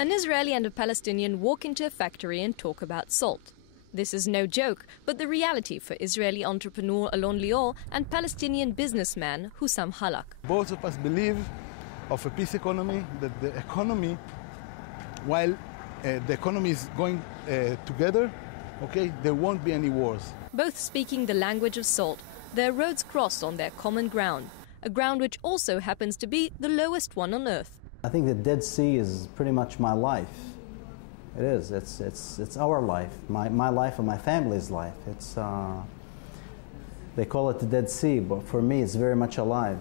An Israeli and a Palestinian walk into a factory and talk about salt. This is no joke, but the reality for Israeli entrepreneur Alon Lior and Palestinian businessman Hussam Halak. Both of us believe of a peace economy, that the economy, while the economy is going together, there won't be any wars. Both speaking the language of salt, their roads cross on their common ground, a ground which also happens to be the lowest one on earth. I think the Dead Sea is pretty much my life. It is. It's our life, my life and my family's life. They call it the Dead Sea, but for me it's very much alive.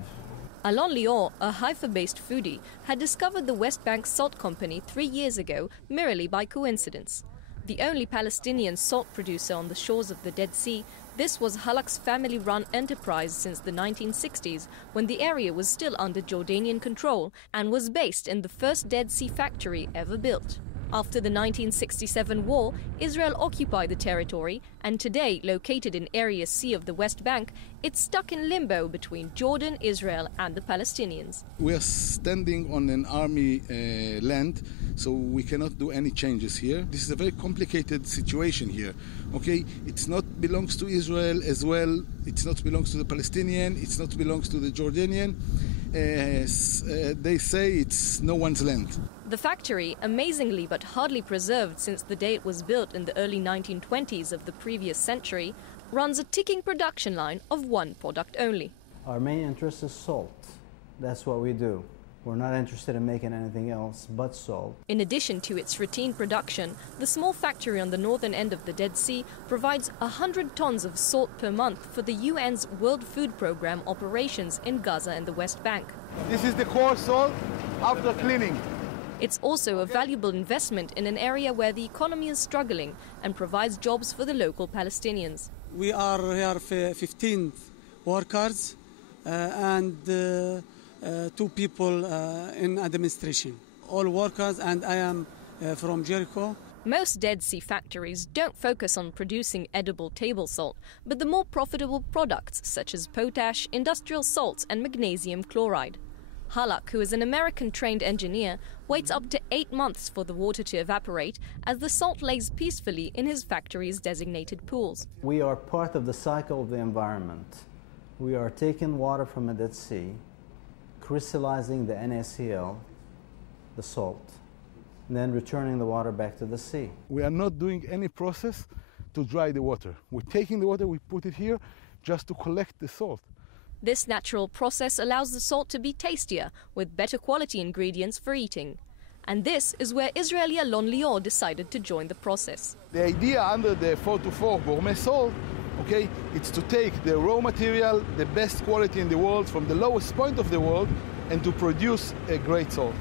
Alon Lior, a Haifa-based foodie, had discovered the West Bank Salt Company 3 years ago merely by coincidence. The only Palestinian salt producer on the shores of the Dead Sea, this was Halak's family-run enterprise since the 1960s, when the area was still under Jordanian control and was based in the first Dead Sea factory ever built. After the 1967 war, Israel occupied the territory, and today, located in Area C of the West Bank, it's stuck in limbo between Jordan, Israel and the Palestinians. We are standing on an army land, so we cannot do any changes here. This is a very complicated situation here. It's not belongs to Israel as well, it's not belongs to the Palestinian, it's not belongs to the Jordanian. They say it's no one's land. The factory, amazingly but hardly preserved since the day it was built in the early 1920s of the previous century, runs a ticking production line of one product only. Our main interest is salt. That's what we do. We're not interested in making anything else but salt. In addition to its routine production, the small factory on the northern end of the Dead Sea provides 100 tons of salt per month for the UN's World Food Programme operations in Gaza and the West Bank. This is the coarse salt after cleaning. It's also a valuable investment in an area where the economy is struggling and provides jobs for the local Palestinians. We are here 15 workers and 2 people in administration. All workers, and I am from Jericho. Most Dead Sea factories don't focus on producing edible table salt, but the more profitable products such as potash, industrial salts and magnesium chloride. Halak, who is an American-trained engineer, waits up to 8 months for the water to evaporate as the salt lays peacefully in his factory's designated pools. We are part of the cycle of the environment. We are taking water from the Dead Sea, crystallizing the NaCl, the salt, and then returning the water back to the sea. We are not doing any process to dry the water. We're taking the water, we put it here just to collect the salt. This natural process allows the salt to be tastier, with better quality ingredients for eating. And this is where Israeli Alon Lior decided to join the process. The idea under the 424 gourmet salt, it's to take the raw material, the best quality in the world, from the lowest point of the world, and to produce a great salt.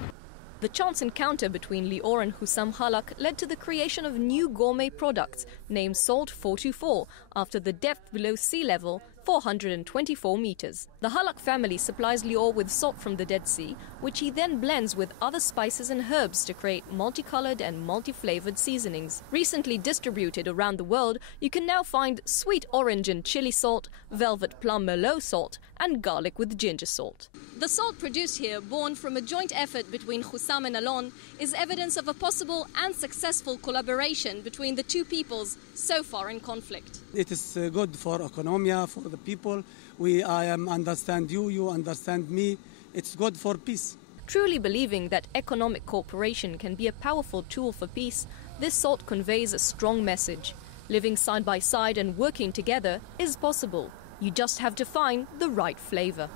The chance encounter between Lior and Hussam Halak led to the creation of new gourmet products named Salt 424 after the depth below sea level, 424 meters. The Halak family supplies Lior with salt from the Dead Sea, which he then blends with other spices and herbs to create multicolored and multi-flavored seasonings. Recently distributed around the world, you can now find sweet orange and chili salt, velvet plum merlot salt, and garlic with ginger salt. The salt produced here, born from a joint effort between Hussam and Alon, is evidence of a possible and successful collaboration between the two peoples so far in conflict. It is good for economy, for the people. I understand you, you understand me. It's good for peace. Truly believing that economic cooperation can be a powerful tool for peace, this salt conveys a strong message. Living side by side and working together is possible. You just have to find the right flavor.